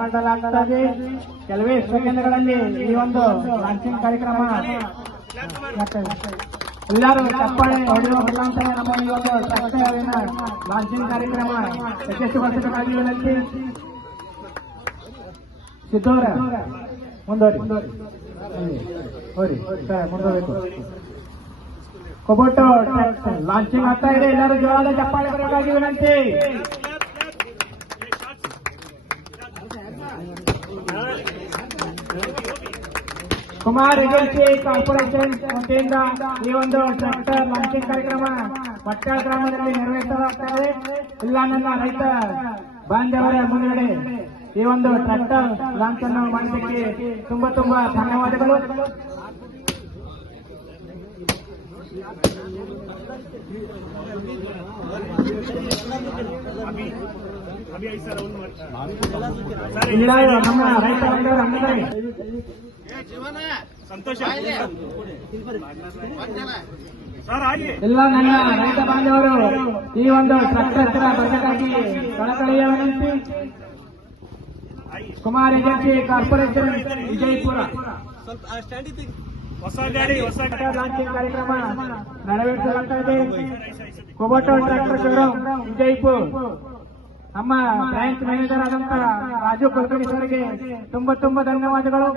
ಮಾಡಲಾಗುತ್ತದೆ. ಕೆಲವೇ ಸೆಕೆಂಡ್ಗಳಲ್ಲಿ ಈ ಒಂದು ಲಾಂಚಿಂಗ್ ಕಾರ್ಯಕ್ರಮ ಎಲ್ಲರೂ ಚಪ್ಪಾಳೆ ಹೊಡೆಯುವ ಮುಖಾಂತರ ನಮ್ಮ ಈ ಒಂದು ಟ್ರ್ಯಾಕ್ಟರಿನ ಲಾಂಚಿಂಗ್ ಕಾರ್ಯಕ್ರಮ ಯಶಸ್ವಿಗೊಳಿಸಬೇಕಾಗಿ ವಿನಂತಿ. ಸಿದ್ದೋರ ಮುಂದುವರಿ ಮುಂದುವರಿಬೇಕು. ಕೊಬೋಟೋ ಲಾಂಚಿಂಗ್ ಆಗ್ತಾ ಇದೆ. ಎಲ್ಲರೂ ಜೋರಾದ ಚಪ್ಪಾಳೆ ಬರಬೇಕಾಗಿ ವಿನಂತಿ. ಕುಮಾರ್ ಏಜೆನ್ಸಿ ಕಾರ್ಪೊರೇಷನ್ ವತಿಯಿಂದ ಈ ಒಂದು ಟ್ರ್ಯಾಕ್ಟರ್ ಲಾಂಚಿಂಗ್ ಕಾರ್ಯಕ್ರಮ ಪಟ್ಟಾಳ ಗ್ರಾಮದಲ್ಲಿ ನೆರವೇರಿಸಲಾಗುತ್ತದೆ. ಇಲ್ಲ ನನ್ನ ರೈತ ಬಾಂಧವರ ಮುಂದುಗಡೆ ಈ ಒಂದು ಟ್ರ್ಯಾಕ್ಟರ್ ಲಾಂಚ್ ಅನ್ನು ಮಾಡಿದ್ದಕ್ಕೆ ತುಂಬಾ ತುಂಬಾ ಧನ್ಯವಾದಗಳು. ಇಲ್ಲ ನಮ್ಮ ರೈತ ಬಾಂಧವರ ಅಂಗಡಿ ಎಲ್ಲ ನನ್ನ ರೈತ ಬಾಂಧವರು ಈ ಒಂದು ಟ್ರ್ಯಾಕ್ಟರ್ ಬರಬೇಕಾಗಿ ಕಳಕಳಿಯ ವಿನಂತಿ. ಕುಮಾರ್ ಏಜೆನ್ಸಿ ಕಾರ್ಪೊರೇಷನ್ ವಿಜಯಪುರ ಹೊಸ ಲಾಂಚಿಂಗ್ ಕಾರ್ಯಕ್ರಮ ನೆರವೇರಿಸಲಾಗುತ್ತದೆ. ಕೊಬೋಟೋ ಟ್ರ್ಯಾಕ್ಟರ್ ಶೋರೂಮ್ ವಿಜಯಪುರ ನಮ್ಮ ಬ್ರಾಂಚ್ ಮ್ಯಾನೇಜರ್ ಆದಂತಹ ರಾಜು ಕುಲಕರ್ಣಿ ಸರ್ಗೆ ತುಂಬಾ ತುಂಬಾ ಧನ್ಯವಾದಗಳು.